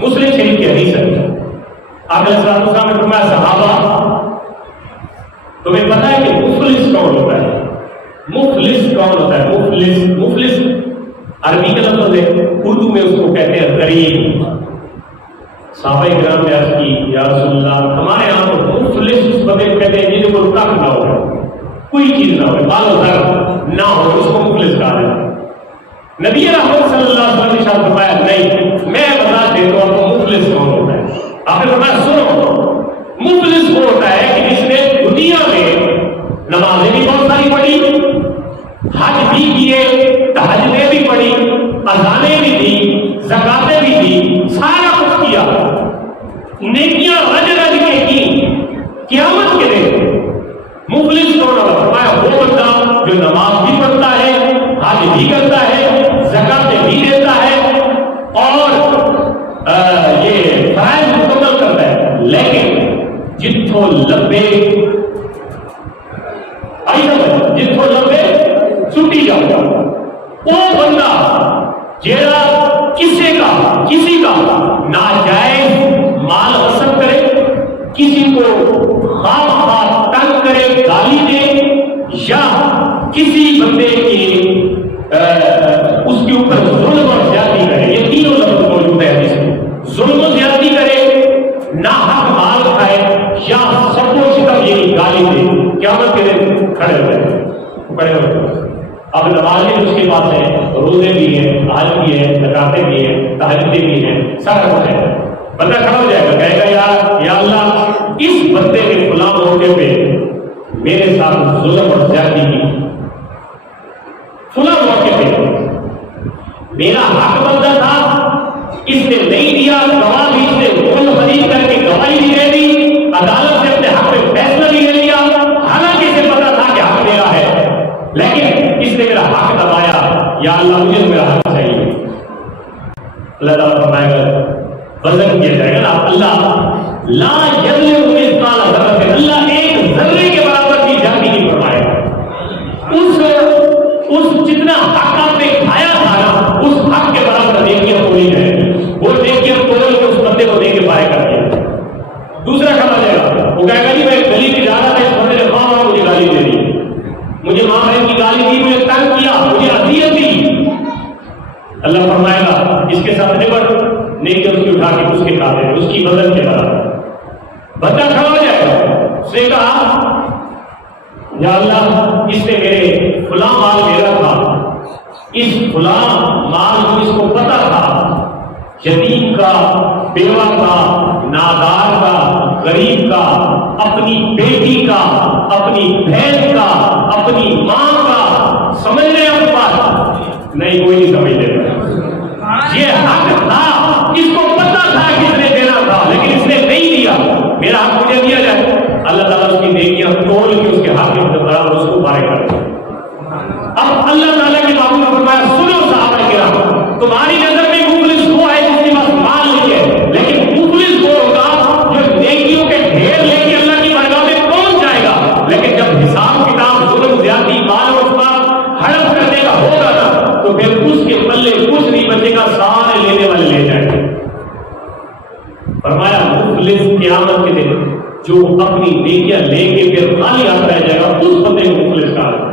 مسلم شریف کی حدیث ہے، آپ علیہ السلام نے فرمایا صحابہ تمہیں پتہ ہے کہ مفلس کون ہوتا ہے؟ مفلس کون ہوتا ہے؟ مفلس عربی کا لفظ ہے، اردو میں اس کو کہتے ہیں غریب۔ صحابہ کرام نے عرض کی یا رسول اللہ ہمارے یہاں تو مفلس اس بندے کو کہتے ہیں جن کو تک نہ ہو، کوئی چیز نہ ہو، مال و زر نہ ہو، اس کو مفلس کہا جاتا ہے۔ نبی رحمت صلی اللہ علیہ وسلم نے ارشاد فرمایا نہیں، میں بتا دیتا ہوں آپ کو مفلس کون ہوتا ہے۔ آپ نے فرمایا سنو، مفلس وہ ہوتا ہے کہ جس نے دنیا میں نمازیں بھی بہت ساری پڑھی، حج بھی کیے، تہجدیں بھی پڑھی، اذانیں بھی دی، زکاتیں بھی دی، سارا کچھ کیا، نیکیاں رج رج کے کی، قیامت کے دن مفلس کون ہوگا؟ فرمایا وہ بندہ جو نماز بھی پڑھتا ہے، حج بھی کرتا ہے، زکاتیں بھی دیتا ہے اور یہ فرائض مکمل کرتا ہے، لیکن جتھوں لبے چھٹی جاؤ وہ بندہ جیڑا کسی کا ناجائز مال حاصل کرے، کسی کو خواہ خواہ تنگ کرے، گالی دے، یا کسی بندے کی اس کے اوپر ظلم اور زیادتی کرے، یہ تینوں لفظ موجود ہے حدیث میں، ظلم و زیادتی کرے، ناحق مال کھائے، یا سب کو شکم یہ گالی دے، قیامت کے دن کھڑے ہوئے۔ اب نمازیں اس کے پاس ہیں، روزے بھی ہیں، حج بھی ہیں، زکاتیں بھی ہیں، تہجدیں بھی ہیں، سارا کچھ ہے۔ بندہ کھڑا ہو جائے گا، کہے گا یا اللہ اس بندے کے فلاں موقع پہ میرے ساتھ ظلم اور زیادتی کی، فلاں موقع پہ میرا حق بندہ تھا، اس نے نہیں دیا، گواہ بھی اس نے مول خرید کر کے گواہی بھی دے دی، عدالت سے اپنے حق میں فیصلہ بھی لے لیا، حالانکہ اسے پتا تھا کہ حق میرا ہے، لیکن اس نے میرا حق دبایا، یا اللہ مجھے میرا حق چاہیے۔ اللہ تعالیٰ فرمائے گا وزن کیا جائے گا نا، اللہ لا یظلم مثقال ذرۃ، اللہ ایک ذرے کے برابر بھی زیادتی نہیں فرمائے گا۔ اس جتنا حق آپ نے کھایا تھا نا، اس حق کے برابر نیکیاں پوری جائے گی، وہ نیکیاں توڑ کے اس بندے کو دے کے پائے کر دیا۔ دوسرا کھڑا جائے گا، وہ کہے گا جی میں گلی میں جا رہا تھا، اس بندے نے ماں مجھے گالی دے دی، مجھے ماں بہن کی گالی دی، مجھے تنگ کیا، مجھے اذیت دی۔ اللہ فرمائے گا اس کے ساتھ نبٹ، نیکی اس کی اٹھا کے اس کے کھاتے ہیں، اس کی بدن کے برابر۔ بندہ کھڑا ہو جائے گا، اس نے کہا یا اللہ اس نے میرے فلاں مال میرا تھا، اس فلاں مال کو اس کو پتا تھا، یتیم کا، بیوہ کا، نادار کا، غریب کا، اپنی بیٹی کا، اپنی بہن کا، اپنی ماں کا، سمجھ رہے ہیں بات؟ نہیں کوئی نہیں سمجھ رہے۔ یہ حق تھا، اس کو پتا تھا کس نے دینا تھا، لیکن اس نے نہیں دیا، میرا حق مجھے دیا جائے۔ اللہ تعالیٰ اس کی نیکیاں توڑ کے اس کے حق کے برابر اس کو پارے کر دیا۔ اب اللہ تعالیٰ کے بابو نے فرمایا سنو صحابہ کرام، تمہاری نظر میں مفلس وہ ہے جس کے پاس مال نہیں ہے، لیکن مفلس وہ ہوگا جو نیکیوں کے ڈھیر لے کے اللہ کی بارگاہ میں پہنچ جائے گا، لیکن جب حساب کتاب ظلم زیادتی مال اور ہڑپ کرنے کا ہوگا نا، تو پھر اس کے پلے کچھ نہیں بچے گا، سارے لینے والے لے جائیں گے۔ فرمایا مفلس قیامت کے دن جو اپنی نیکیاں لے کے پھر خالی ہاتھ رہ جائے گا، اس بندے کو مفلس کہا